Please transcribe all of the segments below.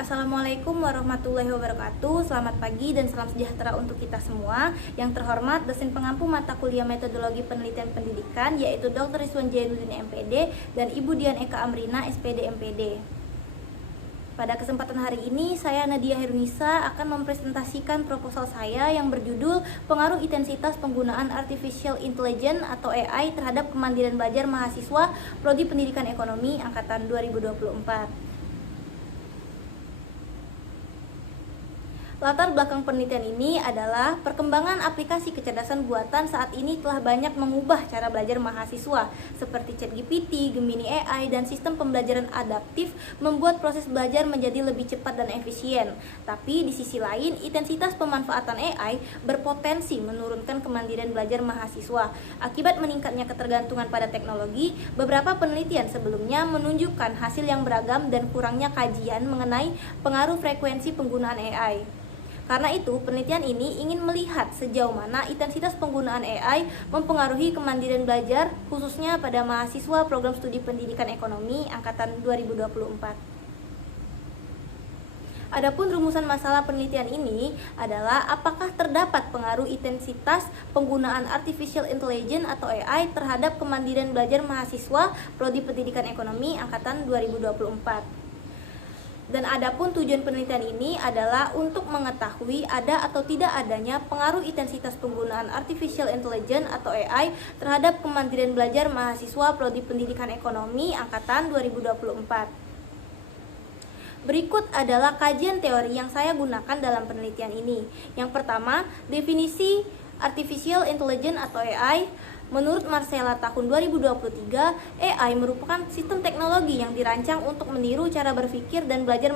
Assalamualaikum warahmatullahi wabarakatuh. Selamat pagi dan salam sejahtera untuk kita semua. Yang terhormat dosen pengampu mata kuliah metodologi penelitian pendidikan, yaitu Dr. Rizwan Jainuddin MPD dan Ibu Dian Eka Amrina SPD MPD. Pada kesempatan hari ini, saya Nadia Herunisa akan mempresentasikan proposal saya yang berjudul Pengaruh Intensitas Penggunaan Artificial Intelligence atau AI terhadap kemandirian belajar mahasiswa Prodi Pendidikan Ekonomi Angkatan 2024. Latar belakang penelitian ini adalah perkembangan aplikasi kecerdasan buatan saat ini telah banyak mengubah cara belajar mahasiswa, seperti ChatGPT, Gemini AI, dan sistem pembelajaran adaptif membuat proses belajar menjadi lebih cepat dan efisien. Tapi di sisi lain, intensitas pemanfaatan AI berpotensi menurunkan kemandirian belajar mahasiswa. Akibat meningkatnya ketergantungan pada teknologi, beberapa penelitian sebelumnya menunjukkan hasil yang beragam dan kurangnya kajian mengenai pengaruh frekuensi penggunaan AI. Karena itu, penelitian ini ingin melihat sejauh mana intensitas penggunaan AI mempengaruhi kemandirian belajar, khususnya pada mahasiswa program studi pendidikan ekonomi angkatan 2024. Adapun rumusan masalah penelitian ini adalah apakah terdapat pengaruh intensitas penggunaan artificial intelligence atau AI terhadap kemandirian belajar mahasiswa Prodi Pendidikan Ekonomi angkatan 2024. Dan adapun tujuan penelitian ini adalah untuk mengetahui ada atau tidak adanya pengaruh intensitas penggunaan artificial intelligence atau AI terhadap kemandirian belajar mahasiswa Prodi Pendidikan Ekonomi angkatan 2024. Berikut adalah kajian teori yang saya gunakan dalam penelitian ini. Yang pertama, definisi artificial intelligence atau AI. Menurut Marcella tahun 2023, AI merupakan sistem teknologi yang dirancang untuk meniru cara berpikir dan belajar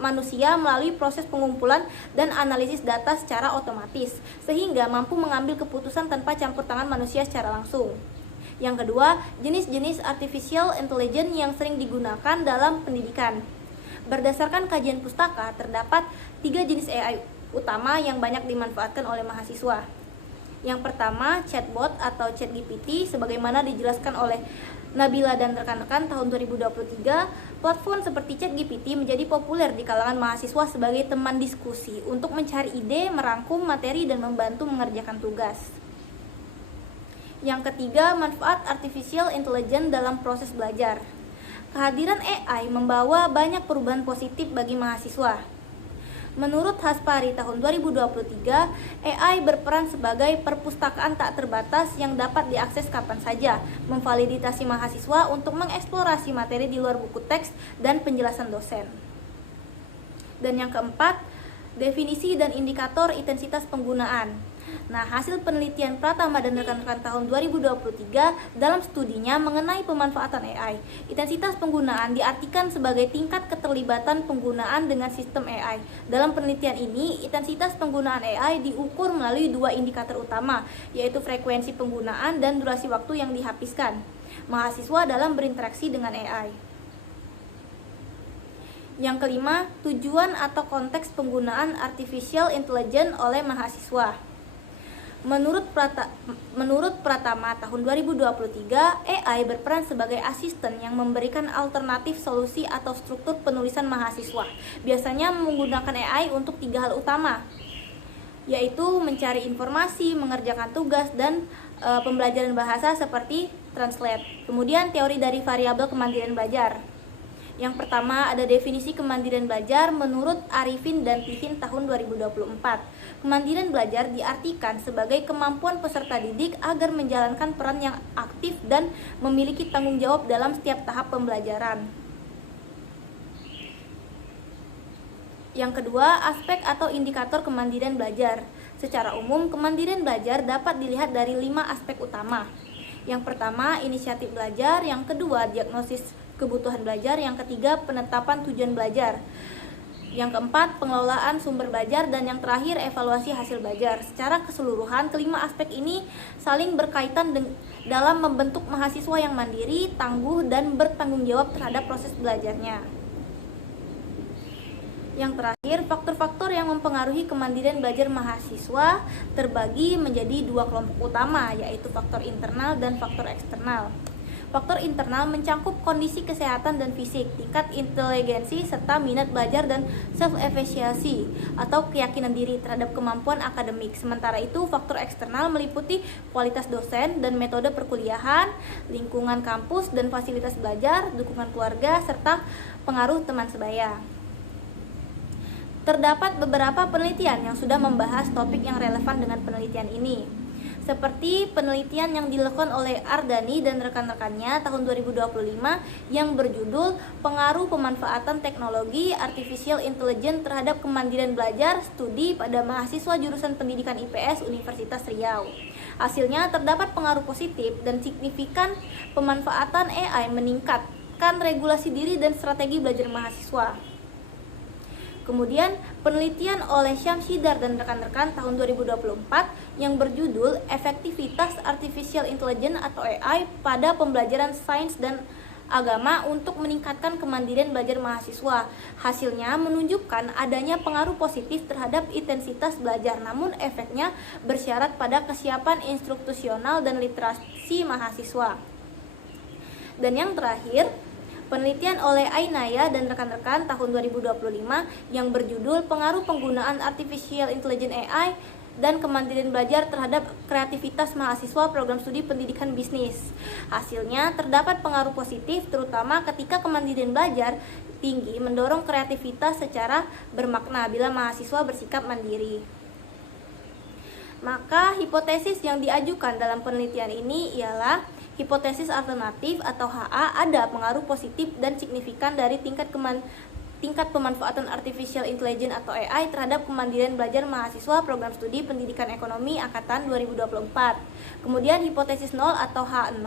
manusia melalui proses pengumpulan dan analisis data secara otomatis, sehingga mampu mengambil keputusan tanpa campur tangan manusia secara langsung. Yang kedua, jenis-jenis artificial intelligence yang sering digunakan dalam pendidikan. Berdasarkan kajian pustaka, terdapat 3 jenis AI utama yang banyak dimanfaatkan oleh mahasiswa. Yang pertama, chatbot atau ChatGPT, sebagaimana dijelaskan oleh Nabila dan rekan-rekan tahun 2023, platform seperti ChatGPT menjadi populer di kalangan mahasiswa sebagai teman diskusi untuk mencari ide, merangkum materi, dan membantu mengerjakan tugas. Yang ketiga, manfaat artificial intelligence dalam proses belajar. Kehadiran AI membawa banyak perubahan positif bagi mahasiswa. Menurut Haspari tahun 2023, AI berperan sebagai perpustakaan tak terbatas yang dapat diakses kapan saja, memvalidasi mahasiswa untuk mengeksplorasi materi di luar buku teks dan penjelasan dosen. Dan yang keempat, definisi dan indikator intensitas penggunaan. Nah, hasil penelitian Pratama dan rekan-rekan tahun 2023 dalam studinya mengenai pemanfaatan AI. Intensitas penggunaan diartikan sebagai tingkat keterlibatan penggunaan dengan sistem AI. Dalam penelitian ini, intensitas penggunaan AI diukur melalui 2 indikator utama, yaitu frekuensi penggunaan dan durasi waktu yang dihabiskan mahasiswa dalam berinteraksi dengan AI. Yang kelima, tujuan atau konteks penggunaan artificial intelligence oleh mahasiswa. Menurut Pratama tahun 2023, AI berperan sebagai asisten yang memberikan alternatif solusi atau struktur penulisan mahasiswa. Biasanya menggunakan AI untuk 3 hal utama, yaitu mencari informasi, mengerjakan tugas, dan pembelajaran bahasa seperti translate. Kemudian teori dari variabel kemandirian belajar. Yang pertama, ada definisi kemandirian belajar menurut Arifin dan Tiffin tahun 2024. Kemandirian belajar diartikan sebagai kemampuan peserta didik agar menjalankan peran yang aktif dan memiliki tanggung jawab dalam setiap tahap pembelajaran. Yang kedua, aspek atau indikator kemandirian belajar. Secara umum, kemandirian belajar dapat dilihat dari 5 aspek utama. Yang pertama, inisiatif belajar. Yang kedua, diagnosis kebutuhan belajar. Yang ketiga, penetapan tujuan belajar. Yang keempat, pengelolaan sumber belajar. Dan yang terakhir, evaluasi hasil belajar. Secara keseluruhan, kelima aspek ini saling berkaitan dalam membentuk mahasiswa yang mandiri, tangguh, dan bertanggung jawab terhadap proses belajarnya. Yang terakhir, faktor-faktor yang mempengaruhi kemandirian belajar mahasiswa terbagi menjadi 2 kelompok utama, yaitu faktor internal dan faktor eksternal. Faktor internal mencangkup kondisi kesehatan dan fisik, tingkat inteligensi, serta minat belajar dan self-efficacy atau keyakinan diri terhadap kemampuan akademik. Sementara itu, faktor eksternal meliputi kualitas dosen dan metode perkuliahan, lingkungan kampus dan fasilitas belajar, dukungan keluarga, serta pengaruh teman sebaya. Terdapat beberapa penelitian yang sudah membahas topik yang relevan dengan penelitian ini, seperti penelitian yang dilakukan oleh Ardani dan rekan-rekannya tahun 2025 yang berjudul Pengaruh Pemanfaatan Teknologi Artificial Intelligence terhadap Kemandirian Belajar Studi pada Mahasiswa Jurusan Pendidikan IPS Universitas Riau. Hasilnya terdapat pengaruh positif dan signifikan pemanfaatan AI meningkatkan regulasi diri dan strategi belajar mahasiswa. Kemudian penelitian oleh Syamsidar dan rekan-rekan tahun 2024 yang berjudul Efektivitas Artificial Intelligence atau AI pada Pembelajaran Sains dan Agama untuk meningkatkan kemandirian belajar mahasiswa. Hasilnya menunjukkan adanya pengaruh positif terhadap intensitas belajar, namun efeknya bersyarat pada kesiapan institusional dan literasi mahasiswa. Dan yang terakhir, penelitian oleh Ainaya dan rekan-rekan tahun 2025 yang berjudul Pengaruh Penggunaan Artificial Intelligence AI dan Kemandirian Belajar terhadap Kreativitas Mahasiswa Program Studi Pendidikan Bisnis. Hasilnya terdapat pengaruh positif terutama ketika kemandirian belajar tinggi mendorong kreativitas secara bermakna bila mahasiswa bersikap mandiri. Maka hipotesis yang diajukan dalam penelitian ini ialah hipotesis alternatif atau HA ada pengaruh positif dan signifikan dari tingkat pemanfaatan artificial intelligence atau AI terhadap kemandirian belajar mahasiswa program studi pendidikan ekonomi angkatan 2024. Kemudian hipotesis 0 atau H0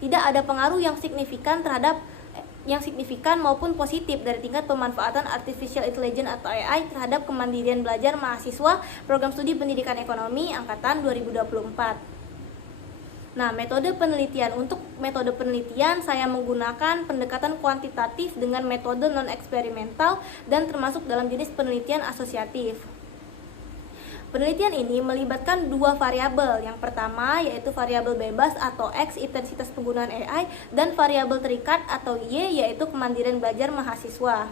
tidak ada pengaruh yang signifikan maupun positif dari tingkat pemanfaatan artificial intelligence atau AI terhadap kemandirian belajar mahasiswa program studi pendidikan ekonomi angkatan 2024. Nah, untuk metode penelitian saya menggunakan pendekatan kuantitatif dengan metode non-eksperimental dan termasuk dalam jenis penelitian asosiatif. Penelitian ini melibatkan dua variabel. Yang pertama yaitu variabel bebas atau X intensitas penggunaan AI dan variabel terikat atau Y yaitu kemandirian belajar mahasiswa.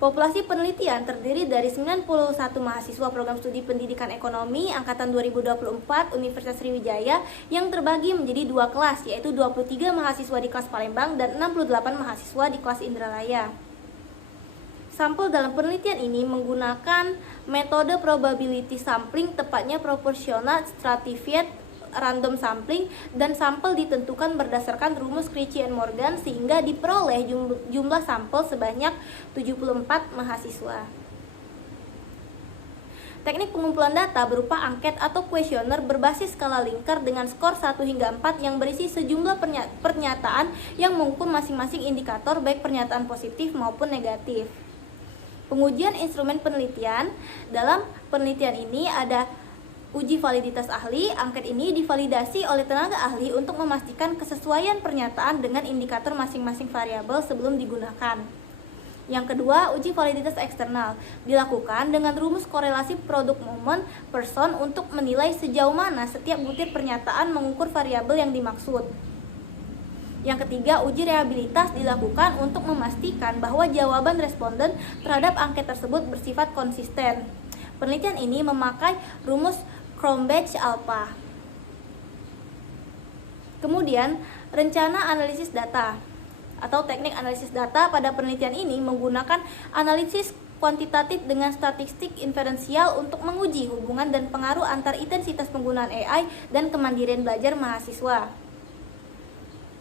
Populasi penelitian terdiri dari 91 mahasiswa program studi pendidikan ekonomi angkatan 2024 Universitas Sriwijaya yang terbagi menjadi dua kelas, yaitu 23 mahasiswa di kelas Palembang dan 68 mahasiswa di kelas Indralaya. Sampel dalam penelitian ini menggunakan metode probability sampling, tepatnya proportional stratified random sampling, dan sampel ditentukan berdasarkan rumus Cauchy and Morgan sehingga diperoleh jumlah sampel sebanyak 74 mahasiswa. Teknik pengumpulan data berupa angket atau kuesioner berbasis skala Likert dengan skor 1 hingga 4 yang berisi sejumlah pernyataan yang mengukur masing-masing indikator baik pernyataan positif maupun negatif. Pengujian instrumen penelitian. Dalam penelitian ini ada uji validitas ahli. Angket ini divalidasi oleh tenaga ahli untuk memastikan kesesuaian pernyataan dengan indikator masing-masing variabel sebelum digunakan. Yang kedua, uji validitas eksternal dilakukan dengan rumus korelasi produk momen person untuk menilai sejauh mana setiap butir pernyataan mengukur variabel yang dimaksud. Yang ketiga, uji reliabilitas dilakukan untuk memastikan bahwa jawaban responden terhadap angket tersebut bersifat konsisten. Penelitian ini memakai rumus Cronbach-Alpha. Kemudian, rencana analisis data atau teknik analisis data pada penelitian ini menggunakan analisis kuantitatif dengan statistik inferensial untuk menguji hubungan dan pengaruh antar intensitas penggunaan AI dan kemandirian belajar mahasiswa.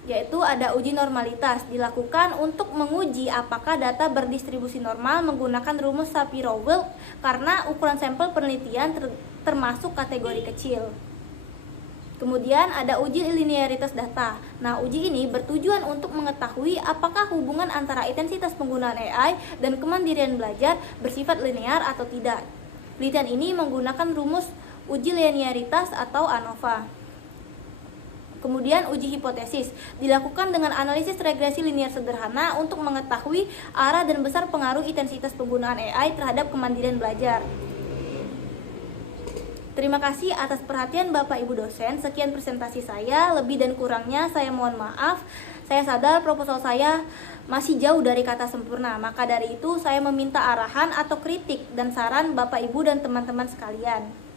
Yaitu ada uji normalitas dilakukan untuk menguji apakah data berdistribusi normal menggunakan rumus Shapiro-Wilk karena ukuran sampel penelitian termasuk kategori kecil. Kemudian ada uji linearitas data. Nah, uji ini bertujuan untuk mengetahui apakah hubungan antara intensitas penggunaan AI dan kemandirian belajar bersifat linear atau tidak. Penelitian ini menggunakan rumus uji linearitas atau ANOVA. Kemudian uji hipotesis dilakukan dengan analisis regresi linear sederhana untuk mengetahui arah dan besar pengaruh intensitas penggunaan AI terhadap kemandirian belajar. Terima kasih atas perhatian Bapak Ibu dosen. Sekian presentasi saya, lebih dan kurangnya saya mohon maaf. Saya sadar proposal saya masih jauh dari kata sempurna. Maka dari itu saya meminta arahan atau kritik dan saran Bapak Ibu dan teman-teman sekalian.